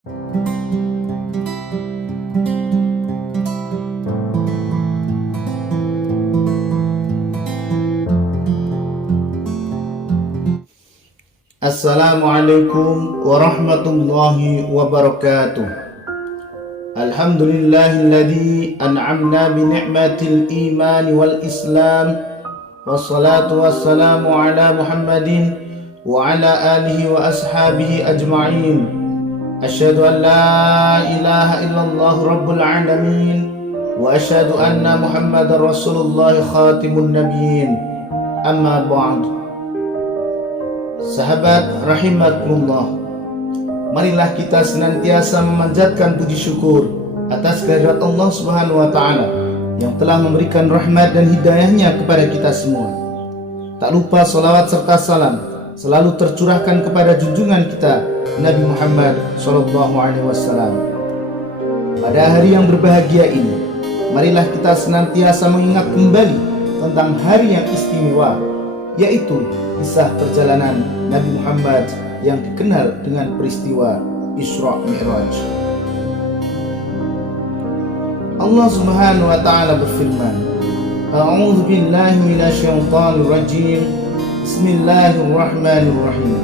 Assalamualaikum warahmatullahi wabarakatuh. Alhamdulillahilladzi an'amna bi ni'matil iman wal islam. Wassalatu wassalamu ala Muhammadin wa ala alihi wa ashabihi ajma'in. Asyhadu an la ilaha illallah rabbul alamin wa asyhadu anna Muhammadar Rasulullah khatimun nabiyyin. Amma ba'd. Sahabat rahimakumullah, marilah kita senantiasa memanjatkan puji syukur atas kehadirat Allah Subhanahu wa taala yang telah memberikan rahmat dan hidayahnya kepada kita semua. Tak lupa salawat serta salam selalu tercurahkan kepada junjungan kita Nabi Muhammad SAW. Pada hari yang berbahagia ini, marilah kita senantiasa mengingat kembali tentang hari yang istimewa, yaitu kisah perjalanan Nabi Muhammad yang dikenal dengan peristiwa Isra Mi'raj. Allah Subhanahu wa taala berfirman, A'udzu billahi minasyaitonir rajim. Bismillahirrahmanirrahim.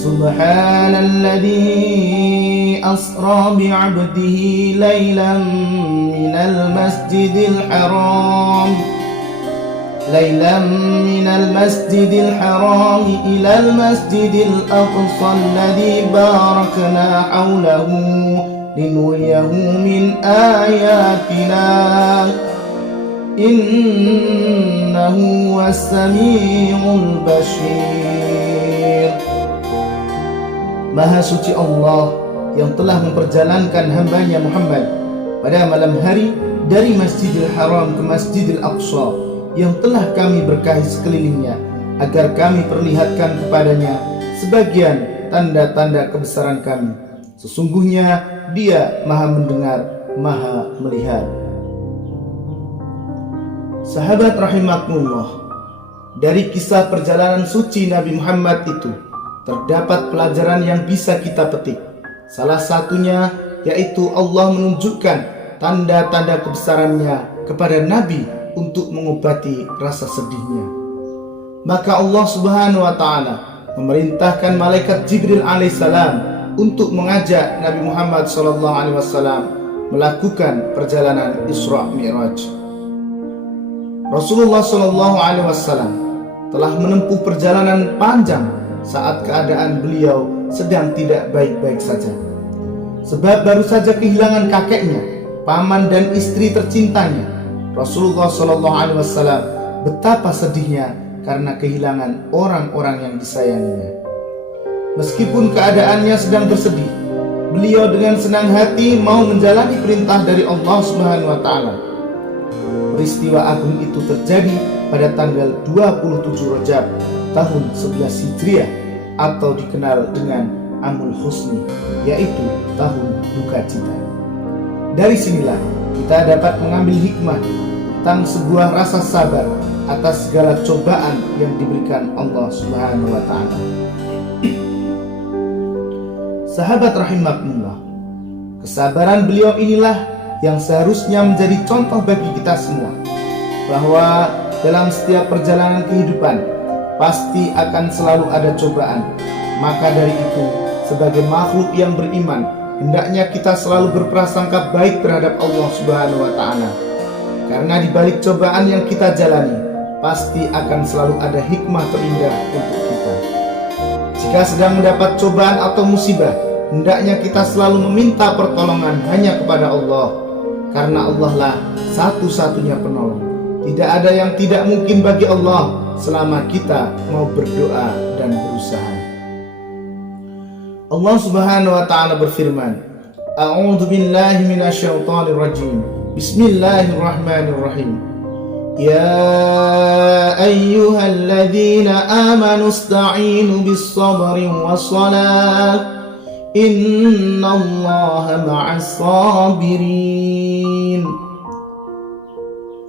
Subhanalladzi asra bi'abdihi lailan minal masjidil haram من المسجد الحرام إلى المسجد الأقصى الذي باركنا حوله لنريه من آياتنا إنه هو السميع البصير. Maha suci Allah yang telah memperjalankan hambanya Muhammad pada malam hari dari Masjidil Haram ke Masjidil Aqsa yang telah kami berkahi sekelilingnya, agar kami perlihatkan kepadanya sebagian tanda-tanda kebesaran kami. Sesungguhnya Dia Maha mendengar, Maha melihat. Sahabat rahimakumullah, dari kisah perjalanan suci Nabi Muhammad itu terdapat pelajaran yang bisa kita petik. Salah satunya yaitu Allah menunjukkan tanda-tanda kebesarannya kepada Nabi untuk mengobati rasa sedihnya. Maka Allah Subhanahu wa taala memerintahkan malaikat Jibril alaihissalam untuk mengajak Nabi Muhammad sallallahu alaihi wasallam melakukan perjalanan Isra Mi'raj. Rasulullah sallallahu alaihi wasallam telah menempuh perjalanan panjang saat keadaan beliau sedang tidak baik-baik saja. Sebab baru saja kehilangan kakeknya, paman dan istri tercintanya. Rasulullah SAW betapa sedihnya karena kehilangan orang-orang yang disayanginya. Meskipun keadaannya sedang bersedih, beliau dengan senang hati mau menjalani perintah dari Allah Subhanahu wa taala. Peristiwa agung itu terjadi pada tanggal 27 Rajab tahun 11 Hijriah atau dikenal dengan Amul Husni, yaitu tahun duka cita. Dari sinilah kita dapat mengambil hikmah tentang sebuah rasa sabar atas segala cobaan yang diberikan Allah Subhanahu wa taala. Sahabat rahimakumullah, kesabaran beliau inilah yang seharusnya menjadi contoh bagi kita semua, bahwa dalam setiap perjalanan kehidupan pasti akan selalu ada cobaan. Maka dari itu, sebagai makhluk yang beriman, hendaknya kita selalu berprasangka baik terhadap Allah Subhanahu wa taala. Karena di balik cobaan yang kita jalani, pasti akan selalu ada hikmah terindah untuk kita. Jika sedang mendapat cobaan atau musibah, hendaknya kita selalu meminta pertolongan hanya kepada Allah. Karena Allah lah satu-satunya penolong. Tidak ada yang tidak mungkin bagi Allah selama kita mau berdoa dan berusaha. Allah Subhanahu wa taala berfirman, A'udzu billahi minasyaitonir rajim. Bismillahirrahmanirrahim. Ya ayyuhalladzina amanu ista'inu bis-sabri was-salah. Innallaha ma'as sabirin.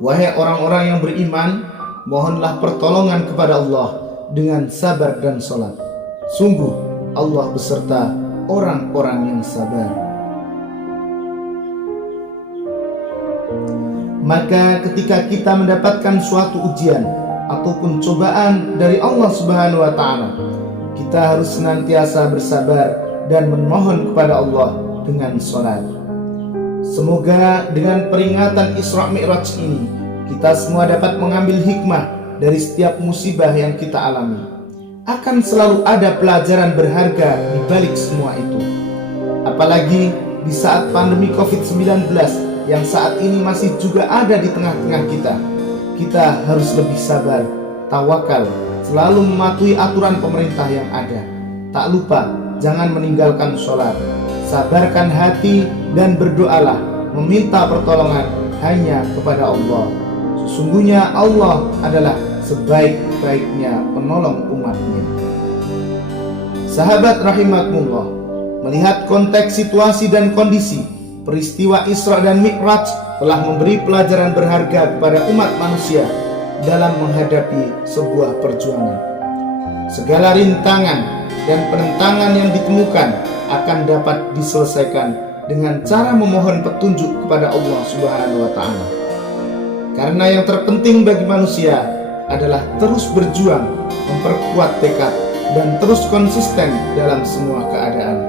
Wahai orang-orang yang beriman, mohonlah pertolongan kepada Allah dengan sabar dan salat. Sungguh Allah beserta orang-orang yang sabar. Maka ketika kita mendapatkan suatu ujian ataupun cobaan dari Allah Subhanahu wa Ta'ala, kita harus senantiasa bersabar dan memohon kepada Allah dengan sholat. Semoga dengan peringatan Isra Mi'raj ini, kita semua dapat mengambil hikmah dari setiap musibah yang kita alami. Akan selalu ada pelajaran berharga di balik semua itu. Apalagi di saat pandemi COVID-19 yang saat ini masih juga ada di tengah-tengah kita. Kita harus lebih sabar, tawakal, selalu mematuhi aturan pemerintah yang ada. Tak lupa, jangan meninggalkan sholat. Sabarkan hati dan berdoalah, meminta pertolongan hanya kepada Allah. Sesungguhnya Allah adalah sebaik-baiknya penolong umatnya. Sahabat rahimakumullah, melihat konteks situasi dan kondisi, peristiwa Isra dan Mi'raj telah memberi pelajaran berharga kepada umat manusia dalam menghadapi sebuah perjuangan. Segala rintangan dan penentangan yang ditemukan akan dapat diselesaikan dengan cara memohon petunjuk kepada Allah Subhanahu wa Ta'ala. Karena yang terpenting bagi manusia adalah terus berjuang, memperkuat tekad, dan terus konsisten dalam semua keadaan.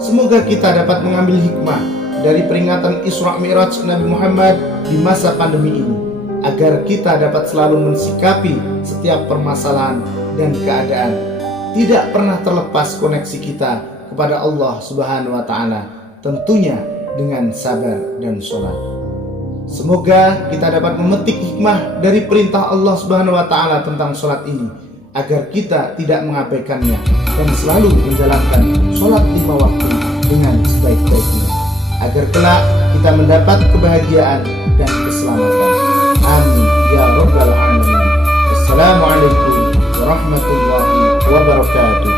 Semoga kita dapat mengambil hikmah dari peringatan Isra Mi'raj Nabi Muhammad di masa pandemi ini, agar kita dapat selalu mensikapi setiap permasalahan dan keadaan, tidak pernah terlepas koneksi kita kepada Allah Subhanahu wa Ta'ala, tentunya dengan sabar dan sholat. Semoga kita dapat memetik hikmah dari perintah Allah Subhanahu wa Ta'ala tentang sholat ini, agar kita tidak mengabaikannya dan selalu menjalankan sholat 5 waktu dengan sebaik-baiknya, agar kelak kita mendapat kebahagiaan dan keselamatan. Amin ya rabbal alamin. Wassalamualaikum warahmatullahi wabarakatuh.